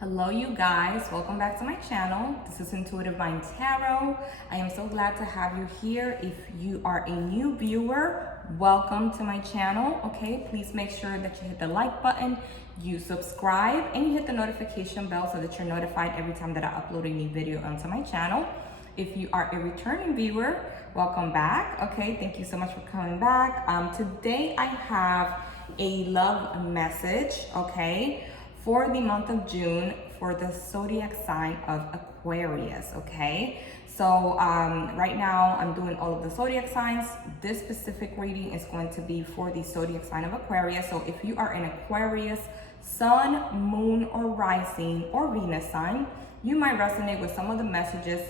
Hello you guys, welcome back to my channel. This is Intuitive Mind Tarot. I am so glad to have you here. If you are a new viewer, welcome to my channel. Okay, please make sure that you hit the like button, you subscribe, and you hit the notification bell so that you're notified every time that I upload a new video onto my channel. If you are a returning viewer, welcome back. Okay, thank you so much for coming back. Today I have a love message, okay, for the month of June for the zodiac sign of Aquarius, okay? So right now I'm doing all of the zodiac signs. This specific reading is going to be for the zodiac sign of Aquarius. So if you are an Aquarius sun, moon, or rising, or Venus sign, you might resonate with some of the messages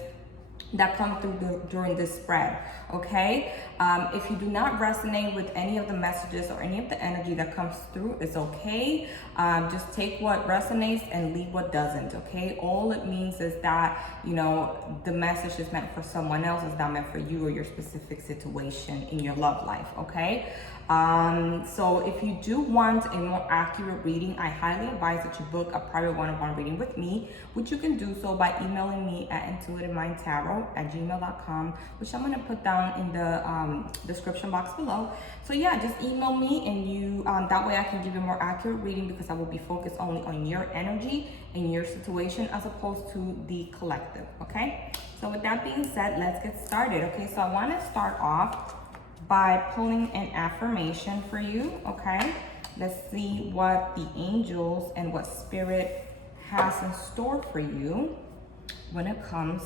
that come through during this spread, okay? If you do not resonate with any of the messages or any of the energy that comes through, it's okay. Just take what resonates and leave what doesn't, okay? All it means is that, you know, the message is meant for someone else, it's not meant for you or your specific situation in your love life, okay? So if you do want a more accurate reading, I highly advise that you book a private one-on-one reading with me, which you can do so by emailing me at intuitivemindtarot@gmail.com, which I'm going to put down in the description box below. So yeah, just email me and you that way I can give you a more accurate reading, because I will be focused only on your energy and your situation as opposed to the collective, okay? So with that being said, let's get started. Okay, so I want to start off by pulling an affirmation for you, okay? Let's see what the angels and what spirit has in store for you when it comes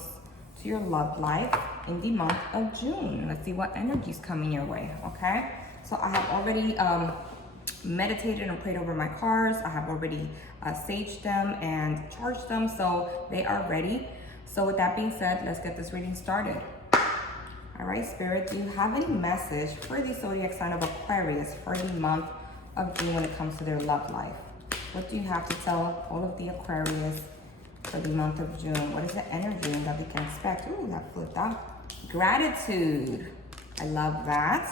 to your love life in the month of June. Let's see what energy is coming your way, okay? So I have already meditated and prayed over my cards. I have already saged them and charged them, so they are ready. So with that being said, let's get this reading started. All right, Spirit, do you have any message for the zodiac sign of Aquarius for the month of June when it comes to their love life? What do you have to tell all of the Aquarius for the month of June? What is the energy that they can expect? Ooh, that flipped out. Gratitude. I love that.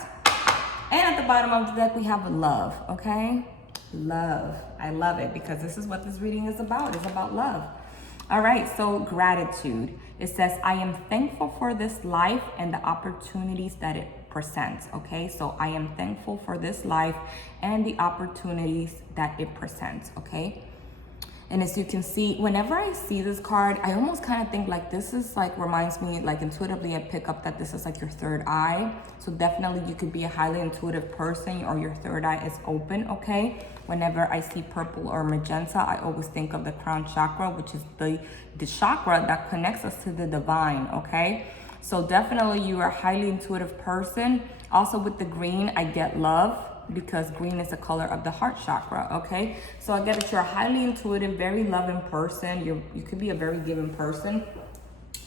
And at the bottom of the deck, we have love, okay? Love. I love it because this is what this reading is about. It's about love. All right, so gratitude. It says, I am thankful for this life and the opportunities that it presents, okay? So I am thankful for this life and the opportunities that it presents, okay? And as you can see, whenever I see this card, I almost kind of think like this is like, reminds me, like intuitively I pick up that this is like your third eye. So definitely you could be a highly intuitive person or your third eye is open, okay? Whenever I see purple or magenta, I always think of the crown chakra, which is the chakra that connects us to the divine, okay? So definitely you are a highly intuitive person. Also with the green, I get love, because green is the color of the heart chakra, okay? So I get that you're a highly intuitive, very loving person. You could be a very giving person.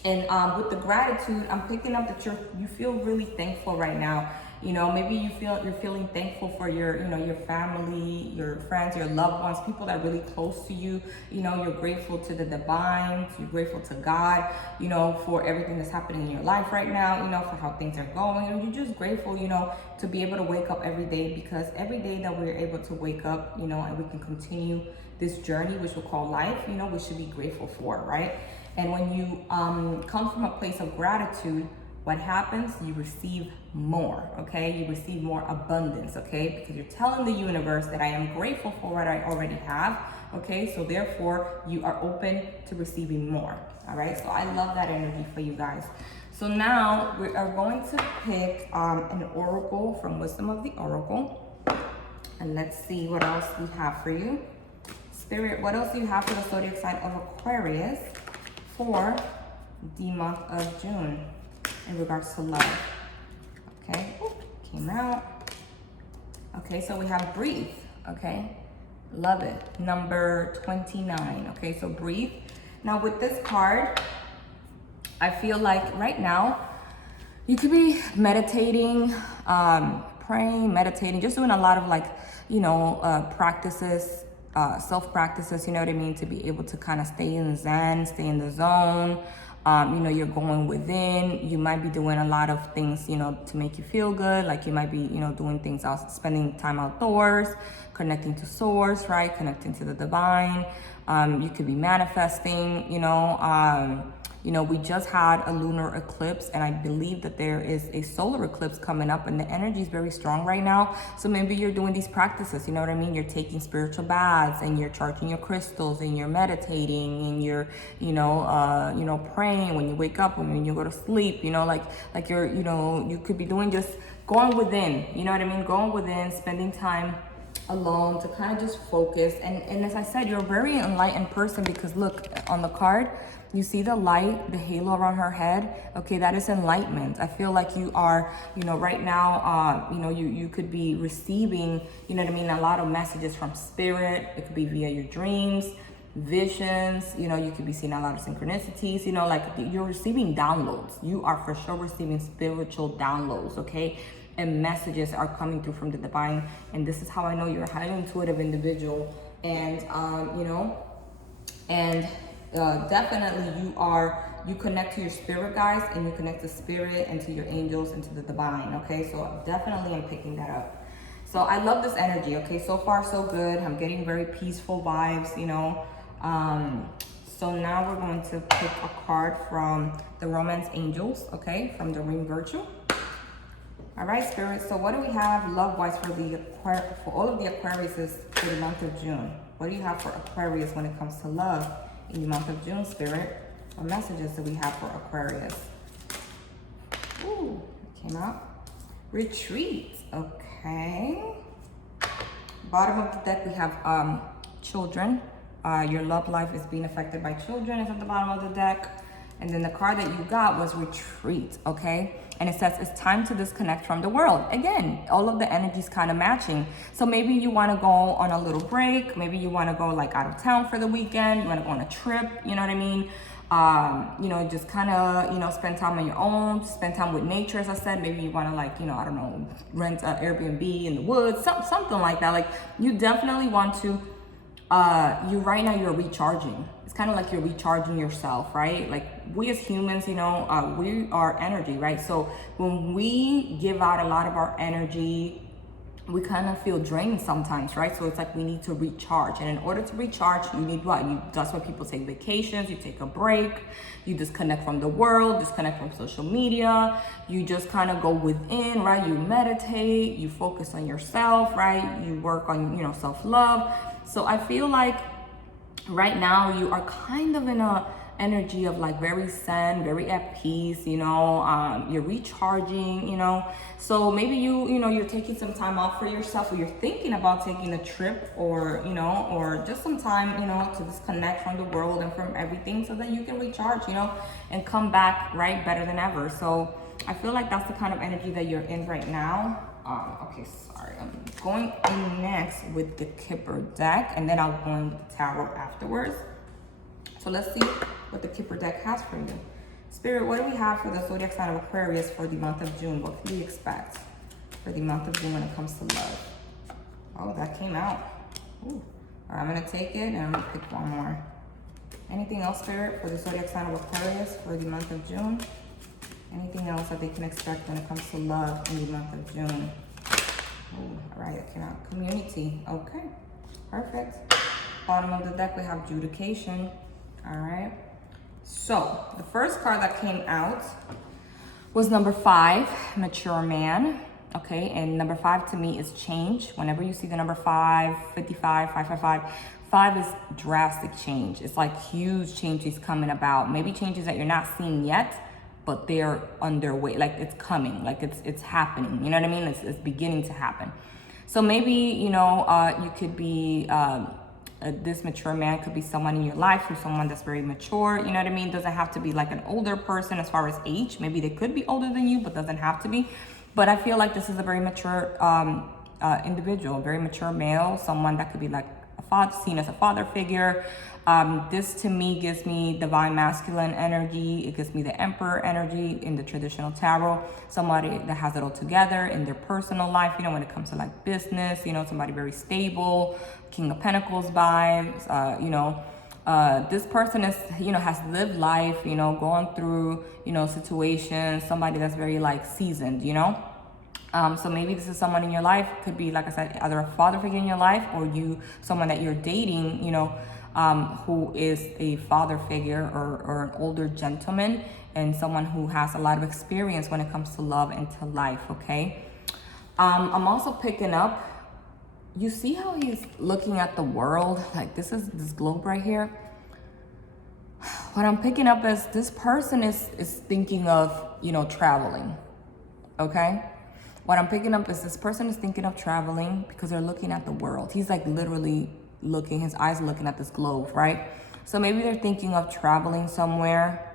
And with the gratitude, I'm picking up that you feel really thankful right now. You know, maybe you're feeling thankful for your, you know, your family, your friends, your loved ones, people that are really close to you. You know, you're grateful to the divine, you're grateful to God, you know, for everything that's happening in your life right now, you know, for how things are going. And you're just grateful, you know, to be able to wake up every day, because every day that we're able to wake up, you know, and we can continue this journey, which we call life, you know, we should be grateful for, right? And when you come from a place of gratitude, what happens? You receive more, okay? You receive more abundance, okay? Because you're telling the universe that I am grateful for what I already have, okay? So therefore, you are open to receiving more, all right? So I love that energy for you guys. So now we are going to pick an oracle from Wisdom of the Oracle. And let's see what else we have for you. Spirit, what else do you have for the zodiac sign of Aquarius for the month of June in regards to love? Okay, came out. Okay, so we have breathe, okay? Love it. Number 29, okay, so breathe. Now with this card, I feel like right now, you could be meditating, praying, meditating, just doing a lot of like, you know, practices, self-practices, you know what I mean, to be able to kind of stay in Zen, stay in the zone. You know, you're going within. You might be doing a lot of things, you know, to make you feel good. Like you might be, you know, doing things out, spending time outdoors, connecting to source, right? Connecting to the divine. You could be manifesting, we just had a lunar eclipse, and I believe that there is a solar eclipse coming up, and the energy is very strong right now. So maybe you're doing these practices, you know what I mean? You're taking spiritual baths, and you're charging your crystals, and you're meditating, and you're, praying when you wake up, when you go to sleep, like you're, you could be doing just going within, you know what I mean? Going within, spending time alone to kind of just focus. And as I said, you're a very enlightened person, because look on the card, you see the light, the halo around her head. Okay, that is enlightenment. I feel like you are, right now, you could be receiving, a lot of messages from spirit. It could be via your dreams, visions, you could be seeing a lot of synchronicities, like you're receiving downloads. You are for sure receiving spiritual downloads, okay? And messages are coming through from the divine. And this is how I know you're a highly intuitive individual. And, definitely you connect to your spirit guides, and you connect to spirit and to your angels and to the divine, okay? So definitely I'm picking that up. So I love this energy, okay? So far so good. I'm getting very peaceful vibes, So now we're going to pick a card from the Romance Angels, okay? From the Ring Virtue. All right, Spirit. So what do we have love-wise for all of the Aquariuses for the month of June? What do you have for Aquarius when it comes to love in the month of June, Spirit? What messages do we have for Aquarius? Ooh, came out. Retreat. Okay. Bottom of the deck, we have children. Your love life is being affected by children is at the bottom of the deck. And then the card that you got was retreat, okay? And it says it's time to disconnect from the world. Again, all of the energies kind of matching. So maybe you want to go on a little break. Maybe you want to go like out of town for the weekend. You want to go on a trip, you know what I mean? Just kind of, spend time on your own, spend time with nature, as I said. Maybe you want to like, I don't know, rent an Airbnb in the woods, something like that. Like you definitely want to, right now you're recharging. It's kind of like you're recharging yourself, right? Like we as humans, we are energy, right? So when we give out a lot of our energy, we kind of feel drained sometimes, right? So it's like we need to recharge. And in order to recharge, you need what? That's why people take vacations, you take a break, you disconnect from the world, disconnect from social media, you just kind of go within, right? You meditate, you focus on yourself, right? You work on, self-love. So I feel like right now you are kind of in a energy of like very zen, very at peace, you're recharging, so maybe you're taking some time off for yourself, or you're thinking about taking a trip, or or just some time to disconnect from the world and from everything, so that you can recharge, and come back right better than ever. So I feel like that's the kind of energy that you're in right now. Okay, sorry, I'm going in next with the Kipper deck, and then I'll go in with the tarot afterwards. So let's see what the Kipper deck has for you. Spirit, what do we have for the zodiac sign of Aquarius for the month of June? What can we expect for the month of June when it comes to love? Oh, that came out. Ooh. All right, I'm gonna take it and I'm gonna pick one more. Anything else, Spirit, for the zodiac sign of Aquarius for the month of June? Anything else that they can expect when it comes to love in the month of June? Ooh, all right, that came out. Community. Okay, perfect. Bottom of the deck, we have Judication. All right. So the first card that came out was number 5, Mature Man. Okay, and number 5 to me is change. Whenever you see the number 5, 55, 555, 5 is drastic change. It's like huge changes coming about. Maybe changes that you're not seeing yet, but they're underway. Like it's coming, like it's happening. You know what I mean? It's beginning to happen. So maybe, you could be, this mature man could be someone in your life who's someone that's very mature. You know what I mean? Doesn't have to be like an older person as far as age. Maybe they could be older than you, but doesn't have to be. But I feel like this is a very mature individual, very mature male, someone that could be like a father, seen as a father figure. This to me gives me divine masculine energy. It gives me the emperor energy in the traditional tarot. Somebody that has it all together in their personal life, when it comes to like business, somebody very stable, King of Pentacles vibes, this person is, has lived life, gone through, situations, somebody that's very like seasoned, so maybe this is someone in your life, could be, like I said, either a father figure in your life, or someone that you're dating, who is a father figure or an older gentleman, and someone who has a lot of experience when it comes to love and to life, okay? I'm also picking up, you see how he's looking at the world? Like this globe right here. What I'm picking up is this person is thinking of, you know, traveling, okay? What I'm picking up is this person is thinking of traveling because they're looking at the world. He's like literally looking, his eyes looking at this globe, right? So maybe they're thinking of traveling somewhere.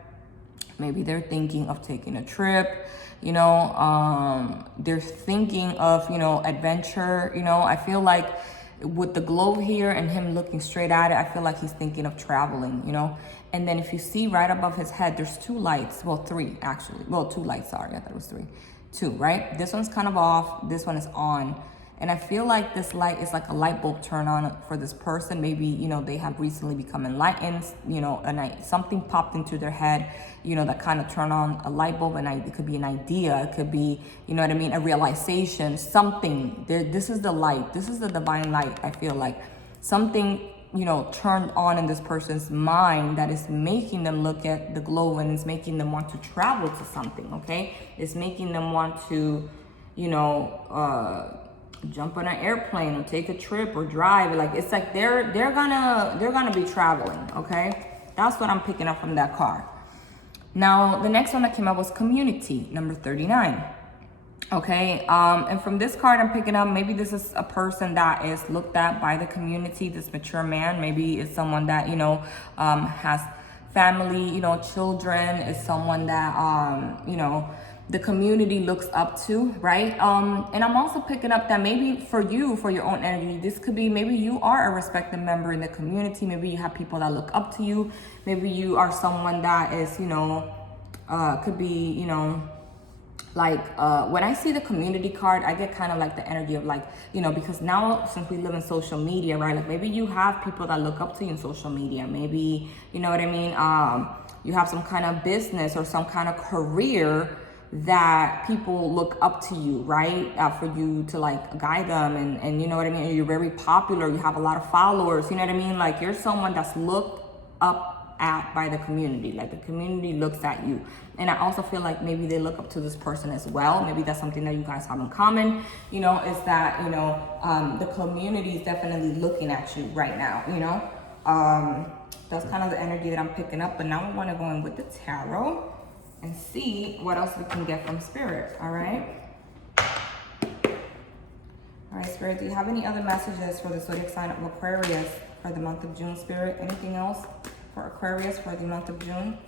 Maybe they're thinking of taking a trip, you know, they're thinking of, you know, adventure, you know. I feel like with the globe here and him looking straight at it, I feel like he's thinking of traveling, you know. And then if you see right above his head, there's 2 lights, well, 3 actually. Well, 2 lights, sorry, I thought it was 3. 2, right? This one's kind of off, this one is on. And I feel like this light is like a light bulb turn on for this person. Maybe, you know, they have recently become enlightened, you know, and something popped into their head, you know, that kind of turned on a light bulb. And it could be an idea, it could be, you know what I mean, a realization, something. This is the light, this is the divine light. I feel like something, you know, turned on in this person's mind that is making them look at the globe, and it's making them want to travel to something, okay? It's making them want to, you know, jump on an airplane or take a trip or drive. Like it's like they're gonna be traveling, okay? That's what I'm picking up from that card. Now the next one that came up was community, number 39. Okay, and from this card I'm picking up, maybe this is a person that is looked at by the community, this mature man. Maybe it's someone that, you know, has family, you know, children, is someone that you know, the community looks up to, right? And I'm also picking up that maybe for you, for your own energy, this could be, maybe you are a respected member in the community. Maybe you have people that look up to you. Maybe you are someone that is, you know, could be, you know, like when I see the community card, I get kind of like the energy of like, you know, because now since we live in social media, right? Like maybe you have people that look up to you in social media. Maybe, you know what I mean? You have some kind of business or some kind of career that people look up to you, right? For you to like guide them, and you know what I mean? You're very popular, you have a lot of followers, you know what I mean? Like you're someone that's looked up at by the community, like the community looks at you. And I also feel like maybe they look up to this person as well. Maybe that's something that you guys have in common, you know, is that, you know, the community is definitely looking at you right now, you know? That's kind of the energy that I'm picking up. But now we want to go in with the tarot and see what else we can get from Spirit, all right? All right, Spirit, do you have any other messages for the zodiac sign of Aquarius for the month of June, Spirit? Anything else for Aquarius for the month of June?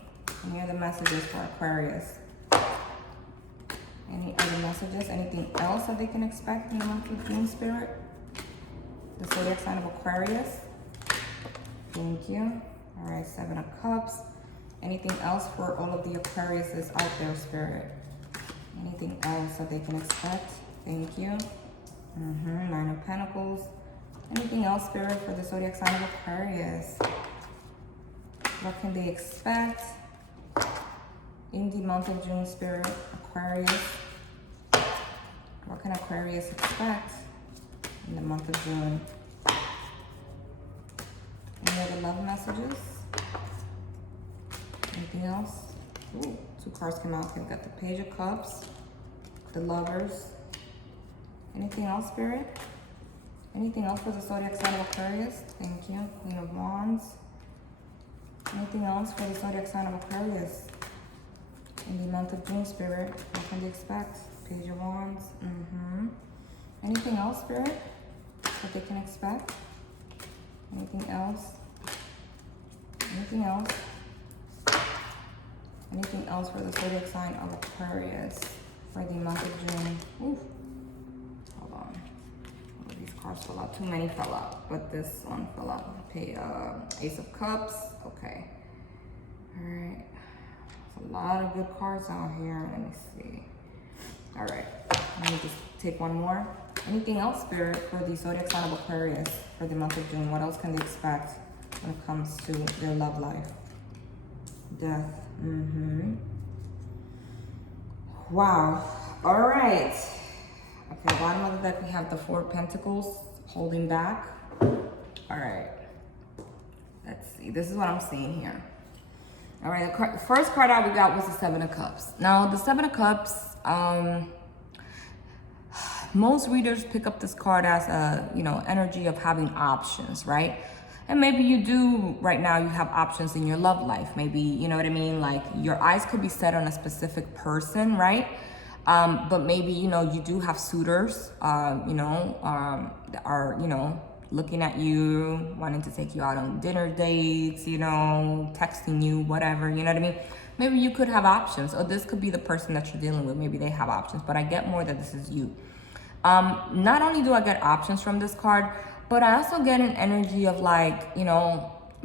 Any other messages for Aquarius? Any other messages? Anything else that they can expect in the month of June, Spirit? The zodiac sign of Aquarius. Thank you. All right, 7 of Cups. Anything else for all of the Aquariuses out there, Spirit? Anything else that they can expect? Thank you. 9 of Pentacles. Anything else, Spirit, for the zodiac sign of Aquarius? What can they expect in the month of June, Spirit? Aquarius. What can Aquarius expect in the month of June? Any other love messages? Anything else? Ooh, 2 cards came out. We've got the Page of Cups, the Lovers. Anything else, Spirit? Anything else for the zodiac sign of Aquarius? Thank you. Queen of Wands. Anything else for the zodiac sign of Aquarius in the month of June, Spirit? What can they expect? Page of Wands. Anything else, Spirit, that they can expect? Anything else? Anything else? Anything else for the zodiac sign of Aquarius for the month of June? Oof. Hold on. Oh, these cards fell out. Too many fell out, but this one fell out. Okay, Ace of Cups. Okay. All right. There's a lot of good cards out here. Let me see. All right. Let me just take one more. Anything else, Spirit, for the zodiac sign of Aquarius for the month of June? What else can they expect when it comes to their love life? Death. Wow. All right. Okay, bottom of the deck, we have the 4 of Pentacles holding back. All right. Let's see. This is what I'm seeing here. All right. The first card out we got was the Seven of Cups. Now, the Seven of Cups, most readers pick up this card as a, energy of having options, right? And maybe you do right now, you have options in your love life. Maybe, you know what I mean? Like your eyes could be set on a specific person, right? But maybe, you do have suitors, that are, looking at you, wanting to take you out on dinner dates, texting you, whatever, you know what I mean? Maybe you could have options, or this could be the person that you're dealing with. Maybe they have options, but I get more that this is you. Not only do I get options from this card, but I also get an energy of like,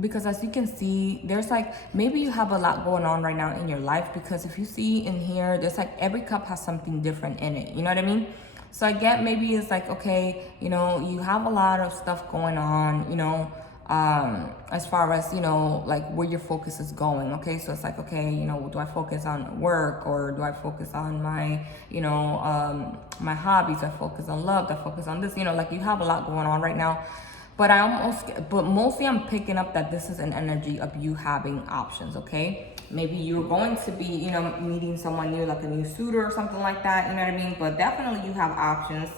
because as you can see, there's like, maybe you have a lot going on right now in your life, because if you see in here, there's like every cup has something different in it. You know what I mean? So I get maybe it's like, okay, you have a lot of stuff going on, as far as, like where your focus is going. Okay. So it's like, okay, do I focus on work, or do I focus on my, my hobbies? Do I focus on love? Do I focus on this? Like you have a lot going on right now. But mostly I'm picking up that this is an energy of you having options, okay? Maybe you're going to be, meeting someone new, like a new suitor or something like that, you know what I mean? But definitely you have options.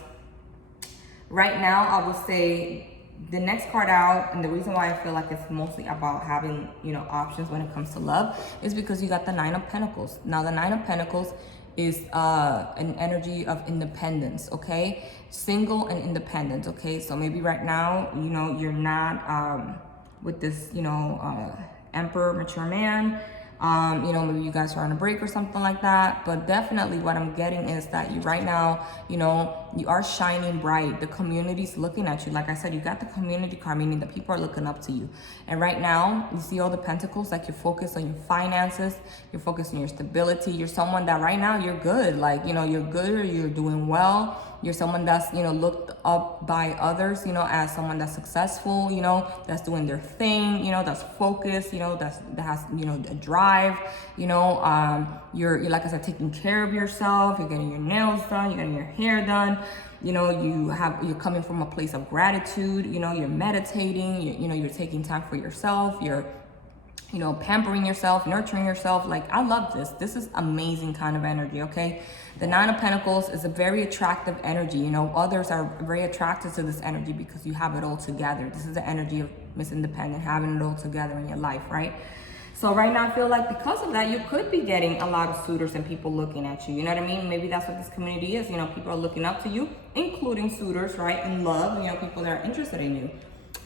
Right now, I would say the next card out, and the reason why I feel like it's mostly about having, options when it comes to love, is because you got the Nine of Pentacles. Now, the Nine of Pentacles is an energy of independence, okay? Single and independent, okay? So maybe right now, you're not with this, emperor, mature man. Maybe you guys are on a break or something like that. But definitely what I'm getting is that you right now, you are shining bright. The community's looking at you. Like I said, you got the community card, meaning that people are looking up to you. And right now, you see all the pentacles, like you're focused on your finances, you're focused on your stability. You're someone that right now you're good. Like, you're good, or you're doing well. You're someone that's, looked up by others, as someone that's successful, that's doing their thing, that's focused, that has, a drive, you're, like I said, taking care of yourself. You're getting your nails done, you're getting your hair done. You're coming from a place of gratitude, you're meditating, you're taking time for yourself. You're, pampering yourself, nurturing yourself. Like, I love this. This is amazing kind of energy, okay? The Nine of Pentacles is a very attractive energy. Others are very attracted to this energy because you have it all together. This is the energy of Miss Independent, having it all together in your life, right? So right now, I feel like because of that, you could be getting a lot of suitors and people looking at you. You know what I mean? Maybe that's what this community is. People are looking up to you, including suitors, right? In love, people that are interested in you.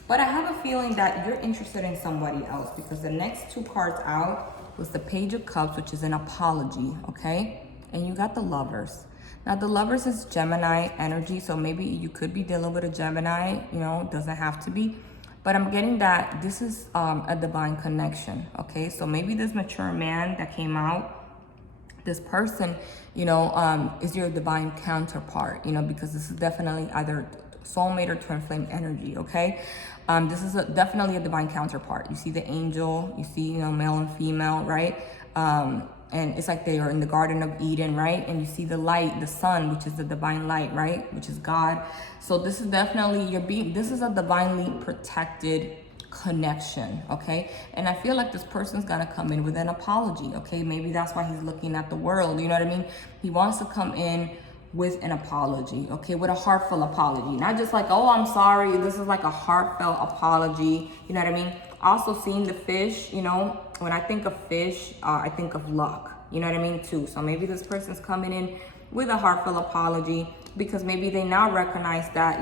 But I have a feeling that you're interested in somebody else, because the next two cards out was the Page of Cups, which is an apology, okay? And you got the Lovers. Now, the Lovers is Gemini energy, so maybe you could be dealing with a Gemini, doesn't have to be. But I'm getting that this is a divine connection, okay? So maybe this mature man that came out, this person, is your divine counterpart, because this is definitely either soulmate or twin flame energy, okay? This is definitely a divine counterpart. You see the angel, you see, male and female, right? And it's like they are in the Garden of Eden, right? And you see the light, the sun, which is the divine light, right? Which is God. So this is definitely this is a divinely protected connection, okay? And I feel like this person's gonna come in with an apology, okay? Maybe that's why he's looking at the world, you know what I mean? He wants to come in with an apology, okay? With a heartfelt apology. Not just like, oh, I'm sorry. This is like a heartfelt apology, you know what I mean? Also, seeing the fish, when I think of fish, I think of luck, you know what I mean, too. So maybe this person's coming in with a heartfelt apology, because maybe they now recognize that,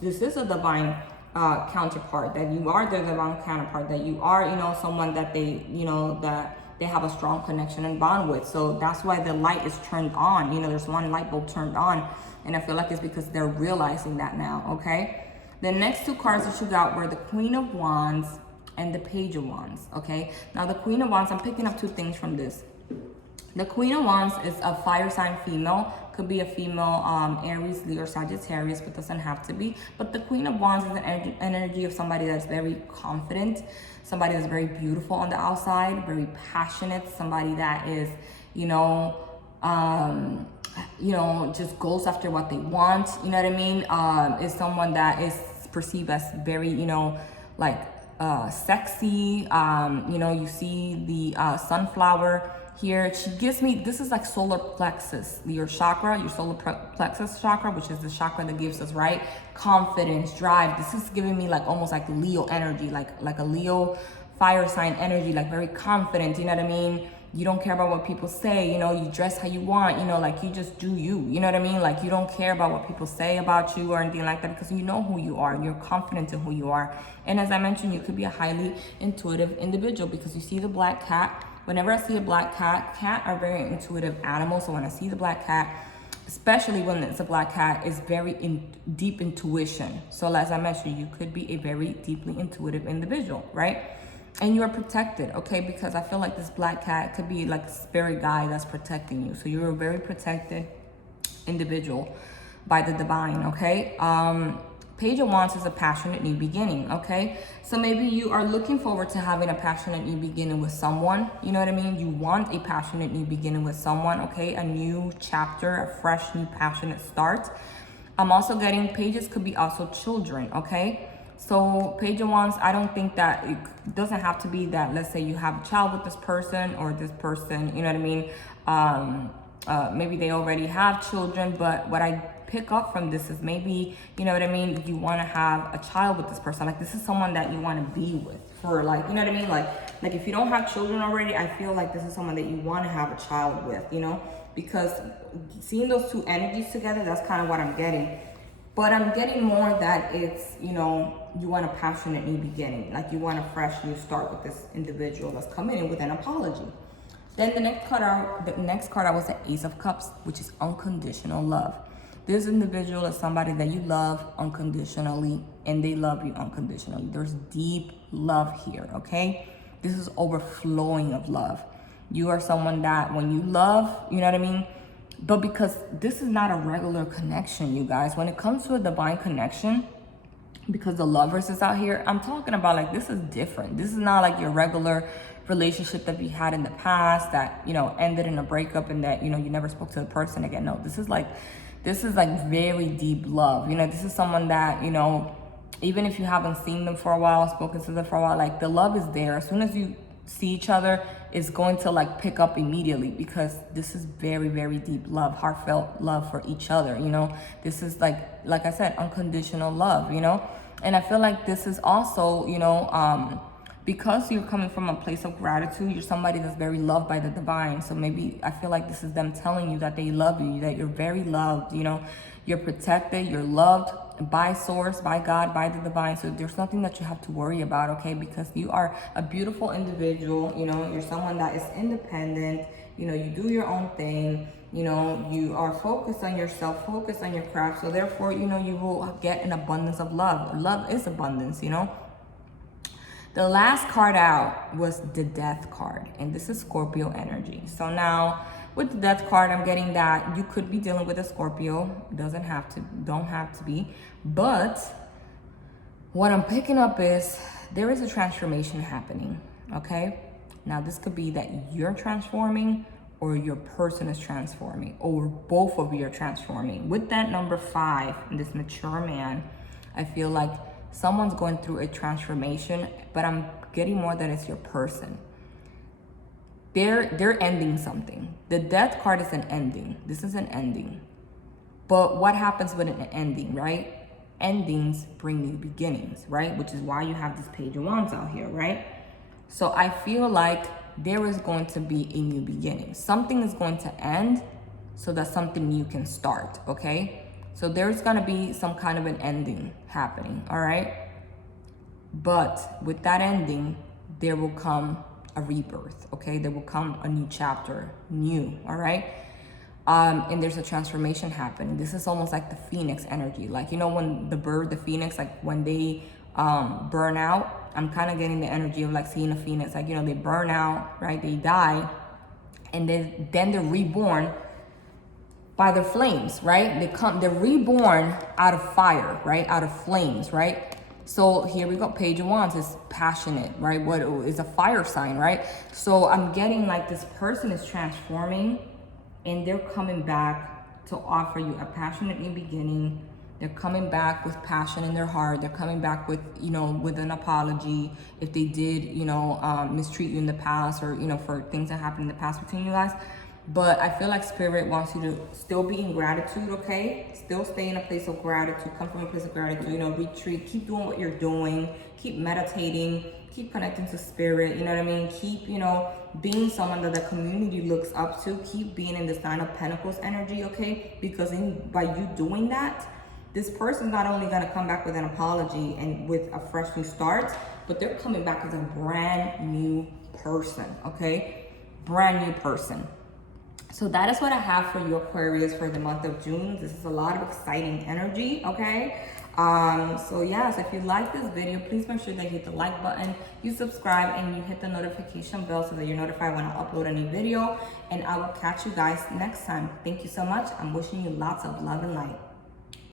this is a divine counterpart, that you are the divine counterpart, that you are, someone that they, that they have a strong connection and bond with. So that's why the light is turned on. There's one light bulb turned on. And I feel like it's because they're realizing that now, okay? The next two cards that you got were the Queen of Wands and the Page of Wands, okay? Now, the Queen of Wands, I'm picking up two things from this. The Queen of Wands is a fire sign female. Could be a female Aries, Leo, or Sagittarius, but doesn't have to be. But the Queen of Wands is an energy of somebody that's very confident, somebody that's very beautiful on the outside, very passionate, somebody that is, just goes after what they want, you know what I mean? Is someone that is perceived as very, like sexy. You know, you see the sunflower here. She gives me, this is like solar plexus, your chakra, your solar plexus chakra, which is the chakra that gives us, right, confidence, drive. This is giving me like almost like Leo energy, like a Leo fire sign energy, like very confident, you know what I mean? You don't care about what people say, you know, you dress how you want, you know, like you just do you, you know what I mean? Like you don't care about what people say about you or anything like that, because you know who you are, you're confident in who you are. And as I mentioned, you could be a highly intuitive individual, because you see the black cat. Whenever I see a black cat, cats are very intuitive animals. So when I see the black cat, especially when it's a black cat, it's very deep intuition. So as I mentioned, you could be a very deeply intuitive individual, right? And you are protected, okay? Because I feel like this black cat could be like a spirit guide that's protecting you. So you're a very protected individual by the divine, okay? Page of Wands is a passionate new beginning, okay? So maybe you are looking forward to having a passionate new beginning with someone, you know what I mean? You want a passionate new beginning with someone, okay? A new chapter, a fresh, new, passionate start. I'm also getting pages could be also children, okay? So Page of Wands, I don't think that it doesn't have to be that, let's say you have a child with this person or this person, you know what I mean? Maybe they already have children, but what I pick up from this is maybe, you know what I mean, you want to have a child with this person. Like this is someone that you want to be with for, like, you know what I mean? Like if you don't have children already, I feel like this is someone that you want to have a child with, you know, because seeing those two energies together, that's kind of what I'm getting. But I'm getting more that it's, you know, you want a passionate new beginning. Like you want a fresh new start with this individual that's coming in with an apology. Then the next card out was the Ace of Cups, which is unconditional love. This individual is somebody that you love unconditionally and they love you unconditionally. There's deep love here, okay? This is overflowing of love. You are someone that when you love, you know what I mean? But because this is not a regular connection, you guys, when it comes to a divine connection, because the lovers is out here, I'm talking about like, this is different. This is not like your regular relationship that you had in the past that, you know, ended in a breakup and that, you know, you never spoke to the person again. No, this is like very deep love. You know, this is someone that, you know, even if you haven't seen them for a while, spoken to them for a while, like the love is there. As soon as you see each other, it's going to like pick up immediately, because this is very, very deep love, heartfelt love for each other. You know, this is like I said, unconditional love, you know. And I feel like this is also, you know, because you're coming from a place of gratitude, you're somebody that's very loved by the divine. So maybe I feel like this is them telling you that they love you, that you're very loved, you know, you're protected, you're loved by source, by God, by the divine. So there's nothing that you have to worry about, okay? Because you are a beautiful individual, you know, you're someone that is independent, you know, you do your own thing, you know, you are focused on yourself, focused on your craft. So therefore, you know, you will get an abundance of love. Love is abundance, you know. The last card out was the Death card, and this is Scorpio energy. So now with the Death card, I'm getting that you could be dealing with a Scorpio. Don't have to be. But what I'm picking up is there is a transformation happening, okay? Now this could be that you're transforming or your person is transforming, or both of you are transforming. With that number 5, this mature man, I feel like someone's going through a transformation, but I'm getting more that it's your person. They're ending something. The Death card is an ending. This is an ending. But what happens with an ending, right? Endings bring new beginnings, right? Which is why you have this Page of Wands out here, right? So I feel like there is going to be a new beginning. Something is going to end so that something new can start, okay? So there's gonna be some kind of an ending happening, all right? But with that ending, there will come a rebirth, okay? There will come a new chapter, new, all right? And there's a transformation happening. This is almost like the Phoenix energy. Like, you know, when the bird, the Phoenix, like when they burn out, I'm kind of getting the energy of like seeing a Phoenix, like, you know, they burn out, right? They die, and then they're reborn by their flames, right? They're reborn out of fire, right? Out of flames, right? So here we go. Page of Wands is passionate, right? What is a fire sign, right? So I'm getting like this person is transforming and they're coming back to offer you a passionate new beginning. They're coming back with passion in their heart. They're coming back with, you know, with an apology if they did, you know, mistreat you in the past, or, you know, for things that happened in the past between you guys. But I feel like Spirit wants you to still be in gratitude, okay? Still stay in a place of gratitude, come from a place of gratitude, you know, retreat, keep doing what you're doing, keep meditating, keep connecting to Spirit, you know what I mean? Keep, you know, being someone that the community looks up to, keep being in the Nine of Pentacles energy, okay? Because by you doing that, this person's not only gonna come back with an apology and with a fresh new start, but they're coming back as a brand new person, okay? Brand new person. So that is what I have for you, Aquarius, for the month of June. This is a lot of exciting energy, okay? So yeah, so if you like this video, please make sure that you hit the like button, you subscribe, and you hit the notification bell so that you're notified when I upload a new video. And I will catch you guys next time. Thank you so much. I'm wishing you lots of love and light.